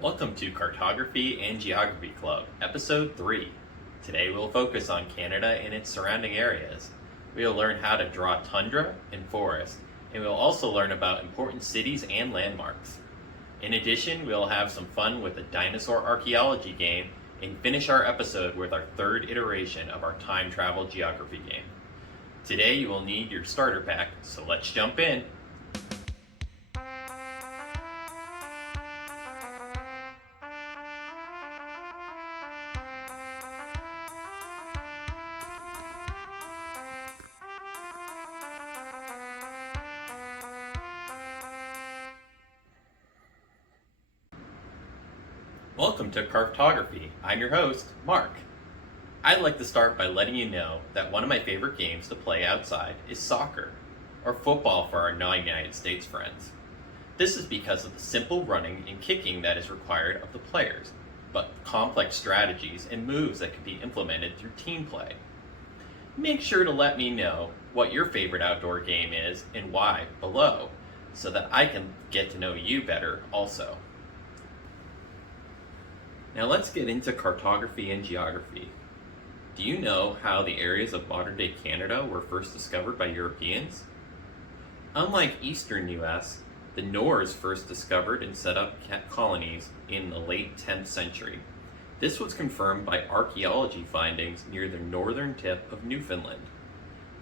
Welcome to Cartography and Geography Club, Episode 3. Today we'll focus on Canada and its surrounding areas. We'll learn how to draw tundra and forest, and we'll also learn about important cities and landmarks. In addition, we'll have some fun with a dinosaur archeology game and finish our episode with our third iteration of our time travel geography game. Today you will need your starter pack, so let's jump in. Welcome to Cartography. I'm your host, Mark. I'd like to start by letting you know that one of my favorite games to play outside is soccer, or football for our non-United States friends. This is because of the simple running and kicking that is required of the players, but complex strategies and moves that can be implemented through team play. Make sure to let me know what your favorite outdoor game is and why below, so that I can get to know you better also. Now let's get into cartography and geography. Do you know how the areas of modern-day Canada were first discovered by Europeans? Unlike eastern US, the Norse first discovered and set up colonies in the late 10th century. This was confirmed by archaeology findings near the northern tip of Newfoundland.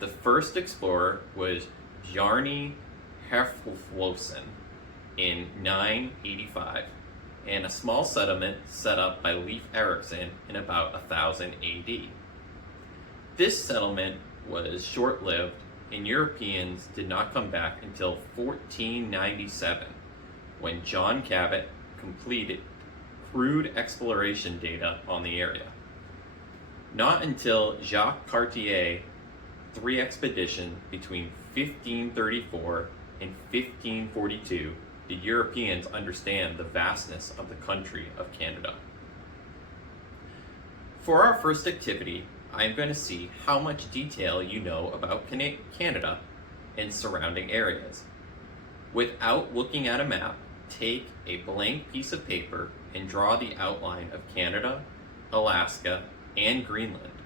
The first explorer was Bjarni Herjolfsson in 985. And a small settlement set up by Leif Erikson in about 1000 AD. This settlement was short-lived, and Europeans did not come back until 1497, when John Cabot completed crude exploration data on the area. Not until Jacques Cartier's 3 expeditions between 1534 and 1542 did Europeans understand the vastness of the country of Canada. For our first activity, I am going to see how much detail you know about Canada and surrounding areas. Without looking at a map, take a blank piece of paper and draw the outline of Canada, Alaska, and Greenland.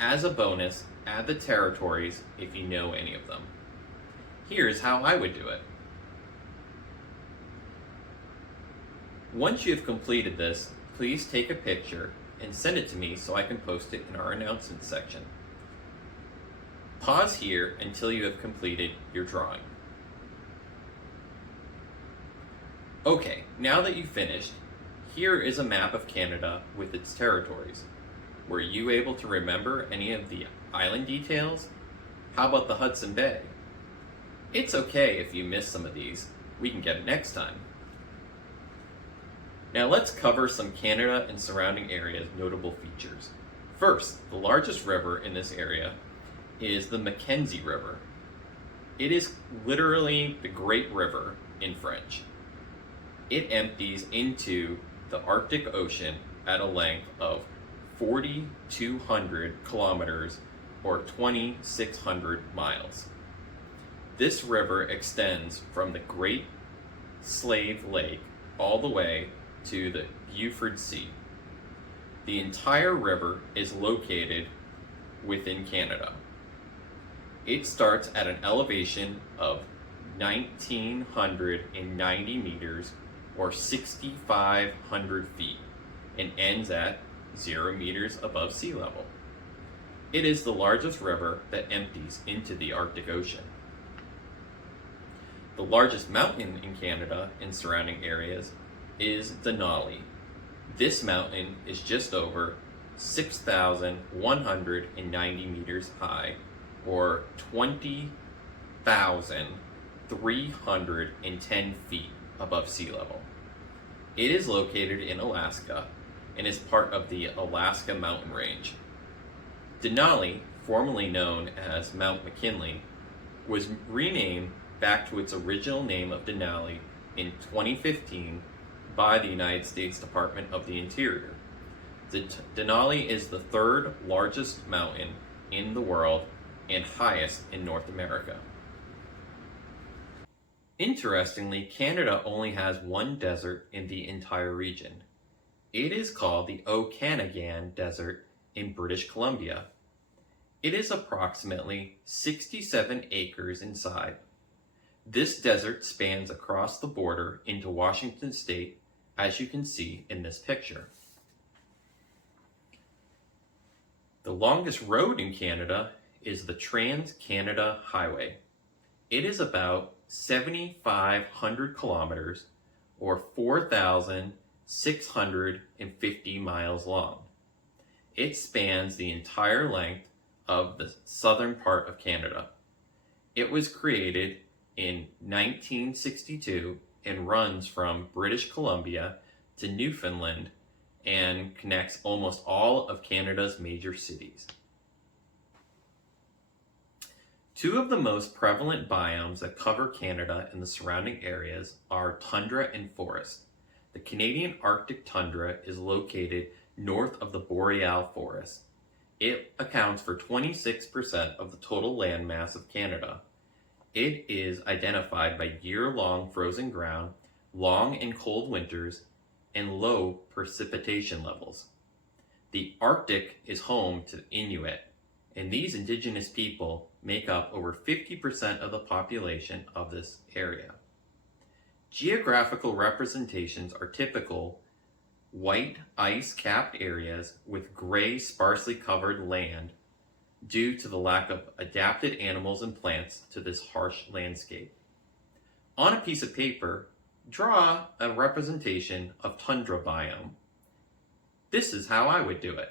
As a bonus, add the territories if you know any of them. Here's how I would do it. Once you have completed this, please take a picture and send it to me so I can post it in our announcements section. Pause here until you have completed your drawing. Okay, now that you've finished, here is a map of Canada with its territories. Were you able to remember any of the island details? How about the Hudson Bay? It's okay if you miss some of these. We can get it next time. Now let's cover some Canada and surrounding areas' notable features. First, the largest river in this area is the Mackenzie River. It is literally the Great River in French. It empties into the Arctic Ocean at a length of 4,200 kilometers or 2,600 miles. This river extends from the Great Slave Lake all the way to the Beaufort Sea. The entire river is located within Canada. It starts at an elevation of 1,990 meters or 6,500 feet and ends at 0 meters above sea level. It is the largest river that empties into the Arctic Ocean. The largest mountain in Canada and surrounding areas is Denali. This mountain is just over 6,190 meters high, or 20,310 feet above sea level. It is located in Alaska and is part of the Alaska Mountain Range. Denali, formerly known as Mount McKinley, was renamed back to its original name of Denali in 2015 by the United States Department of the Interior. Denali is the third largest mountain in the world and highest in North America. Interestingly, Canada only has one desert in the entire region. It is called the Okanagan Desert in British Columbia. It is approximately 67 acres in size. This desert spans across the border into Washington state, as you can see in this picture. The longest road in Canada is the Trans-Canada Highway. It is about 7,500 kilometers or 4,650 miles long. It spans the entire length of the southern part of Canada. It was created in 1962 and runs from British Columbia to Newfoundland and connects almost all of Canada's major cities. Two of the most prevalent biomes that cover Canada and the surrounding areas are tundra and forest. The Canadian Arctic tundra is located north of the boreal forest. It accounts for 26% of the total landmass of Canada. It is identified by year-long frozen ground, long and cold winters, and low precipitation levels. The Arctic is home to Inuit, and these indigenous people make up over 50% of the population of this area. Geographical representations are typical white ice-capped areas with gray sparsely covered land due to the lack of adapted animals and plants to this harsh landscape. On a piece of paper, draw a representation of tundra biome. This is how I would do it.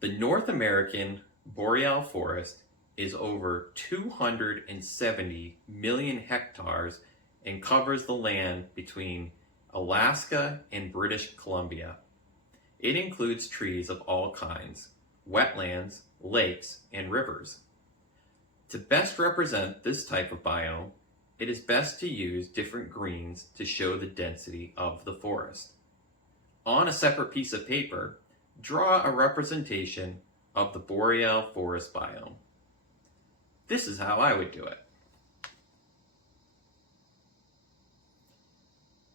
The North American boreal forest is over 270 million hectares and covers the land between Alaska and British Columbia. It includes trees of all kinds, wetlands, lakes, and rivers. To best represent this type of biome, it is best to use different greens to show the density of the forest. On a separate piece of paper, draw a representation of the boreal forest biome. This is how I would do it.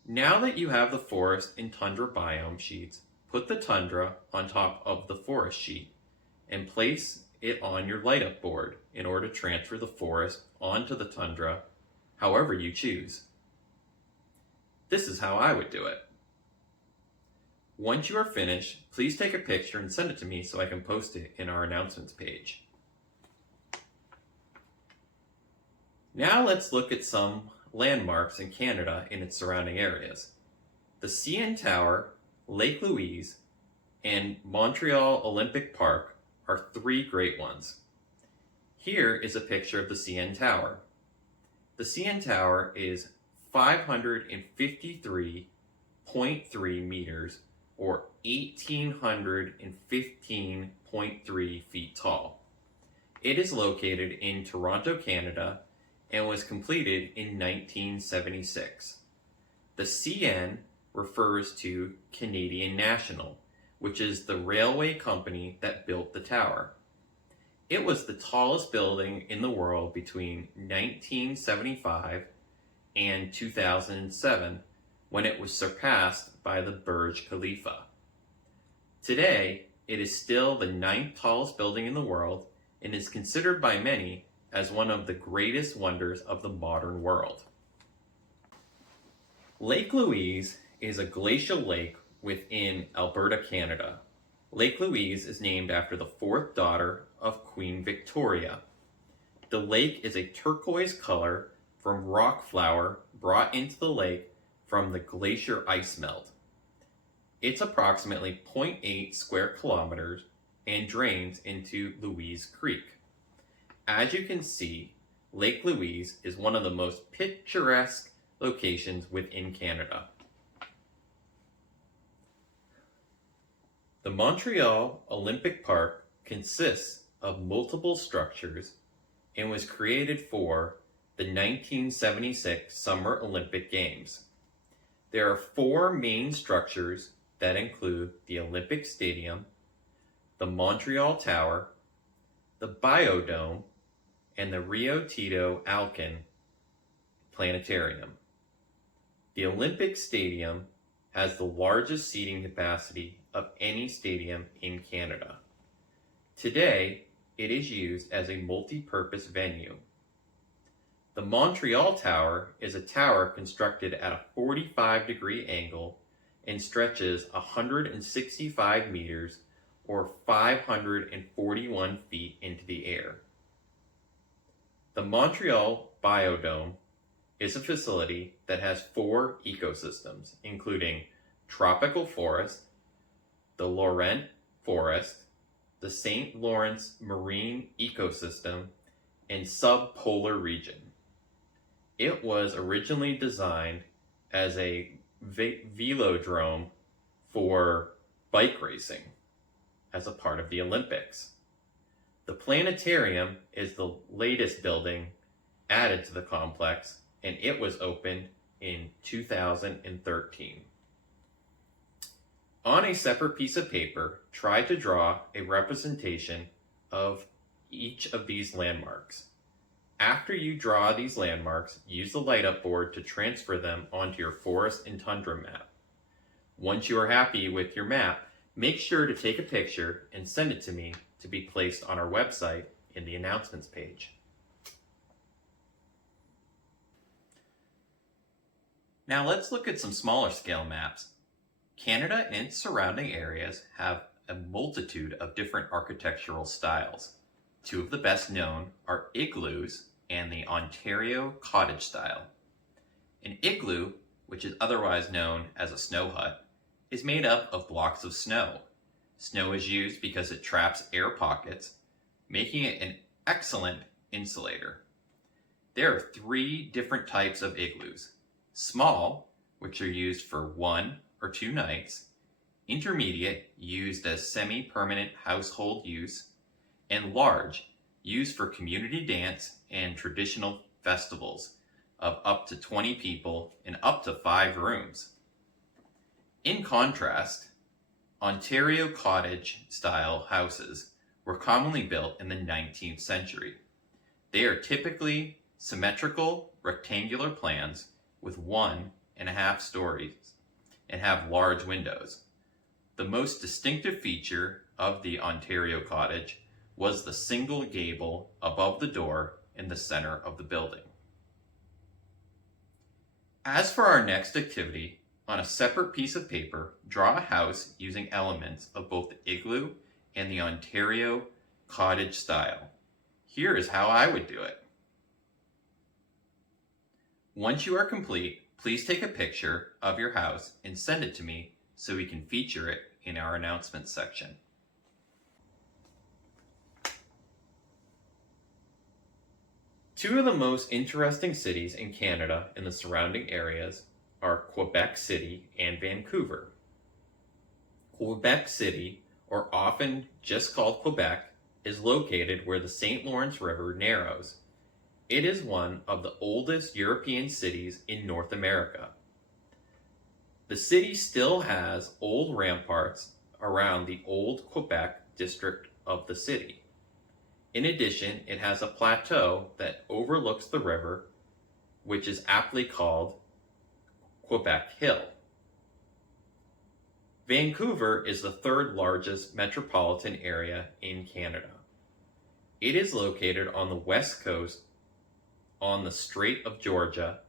Now that you have the forest and tundra biome sheets, put the tundra on top of the forest sheet and place it on your light-up board in order to transfer the forest onto the tundra however you choose. This is how I would do it. Once you are finished, please take a picture and send it to me so I can post it in our announcements page. Now let's look at some landmarks in Canada and its surrounding areas. The CN Tower, Lake Louise, and Montreal Olympic Park are three great ones. Here is a picture of the CN Tower. The CN Tower is 553.3 meters or 1,815.3 feet tall. It is located in Toronto, Canada, and was completed in 1976. The CN refers to Canadian National, which is the railway company that built the tower. It was the tallest building in the world between 1975 and 2007, when it was surpassed by the Burj Khalifa. Today, it is still the 9th tallest building in the world and is considered by many as one of the greatest wonders of the modern world. Lake Louise is a glacial lake within Alberta, Canada. Lake Louise is named after the fourth daughter of Queen Victoria. The lake is a turquoise color from rock flour brought into the lake from the glacier ice melt. It's approximately 0.8 square kilometers and drains into Louise Creek. As you can see, Lake Louise is one of the most picturesque locations within Canada. The Montreal Olympic Park consists of multiple structures and was created for the 1976 Summer Olympic Games. There are 4 main structures that include the Olympic Stadium, the Montreal Tower, the Biodome, and the Rio Tito Alcan Planetarium. The Olympic Stadium has the largest seating capacity of any stadium in Canada. Today, it is used as a multi-purpose venue. The Montreal Tower is a tower constructed at a 45-degree angle and stretches 165 meters or 541 feet into the air. The Montreal Biodome is a facility that has 4 ecosystems, including tropical forest, the Laurent Forest, the St. Lawrence Marine Ecosystem, and subpolar region. It was originally designed as a velodrome for bike racing as a part of the Olympics. The planetarium is the latest building added to the complex, and it was opened in 2013. On a separate piece of paper, try to draw a representation of each of these landmarks. After you draw these landmarks, use the light-up board to transfer them onto your forest and tundra map. Once you are happy with your map, make sure to take a picture and send it to me to be placed on our website in the announcements page. Now let's look at some smaller scale maps. Canada and its surrounding areas have a multitude of different architectural styles. 2 of the best known are igloos and the Ontario cottage style. An igloo, which is otherwise known as a snow hut, is made up of blocks of snow. Snow is used because it traps air pockets, making it an excellent insulator. There are 3 different types of igloos. Small, which are used for 1 or 2 nights, intermediate, used as semi-permanent household use, and large, used for community dance and traditional festivals of up to 20 people and up to 5 rooms. In contrast, Ontario cottage style houses were commonly built in the 19th century. They are typically symmetrical rectangular plans with 1.5 stories and have large windows. The most distinctive feature of the Ontario cottage was the single gable above the door in the center of the building. As for our next activity, on a separate piece of paper, draw a house using elements of both the igloo and the Ontario cottage style. Here is how I would do it. Once you are complete, please take a picture of your house and send it to me so we can feature it in our announcements section. Two of the most interesting cities in Canada and the surrounding areas are Quebec City and Vancouver. Quebec City, or often just called Quebec, is located where the St. Lawrence River narrows. It is one of the oldest European cities in North America. The city still has old ramparts around the old Quebec district of the city. In addition, it has a plateau that overlooks the river, which is aptly called Quebec Hill. Vancouver is the 3rd largest metropolitan area in Canada. It is located on the west coast on the Strait of Georgia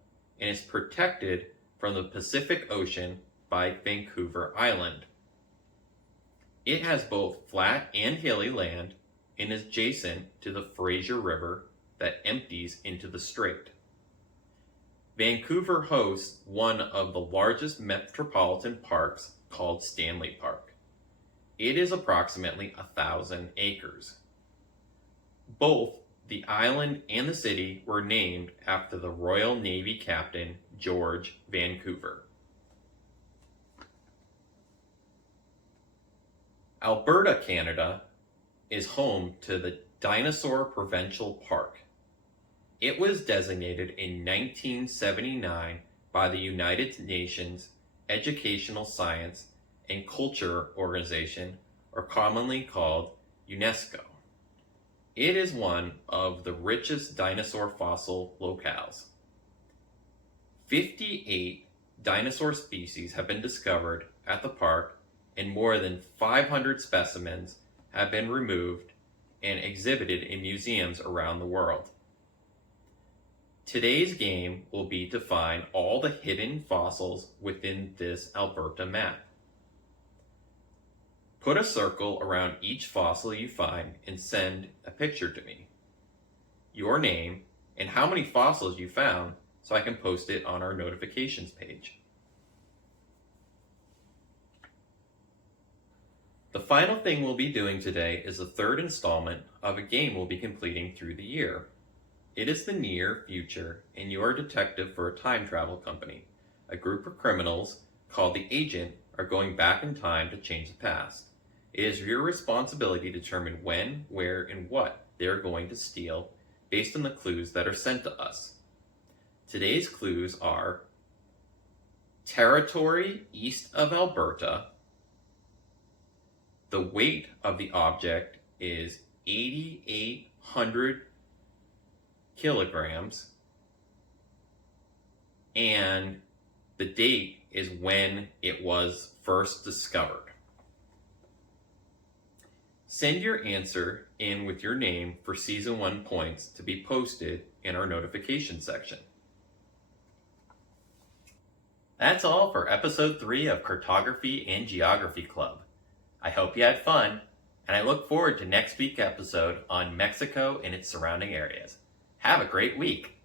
and is protected from the Pacific Ocean by Vancouver Island. It has both flat and hilly land and is adjacent to the Fraser River that empties into the strait. Vancouver hosts one of the largest metropolitan parks called Stanley Park. It is approximately 1,000 acres. Both the island and the city were named after the Royal Navy Captain George Vancouver. Alberta, Canada, is home to the Dinosaur Provincial Park. It was designated in 1979 by the United Nations Educational Science and Culture Organization, or commonly called UNESCO. It is one of the richest dinosaur fossil locales. 58 dinosaur species have been discovered at the park, and more than 500 specimens have been removed and exhibited in museums around the world. Today's game will be to find all the hidden fossils within this Alberta map. Put a circle around each fossil you find and send a picture to me. Your name and how many fossils you found so I can post it on our notifications page. The final thing we'll be doing today is the third installment of a game we'll be completing through the year. It is the near future, and you are a detective for a time travel company. A group of criminals called the Agent are going back in time to change the past. It is your responsibility to determine when, where, and what they are going to steal based on the clues that are sent to us. Today's clues are territory east of Alberta. The weight of the object is 8,800 kilograms, and the date is when it was first discovered. Send your answer in with your name for Season 1 points to be posted in our notification section. That's all for Episode 3 of Cartography and Geography Club. I hope you had fun, and I look forward to next week's episode on Mexico and its surrounding areas. Have a great week!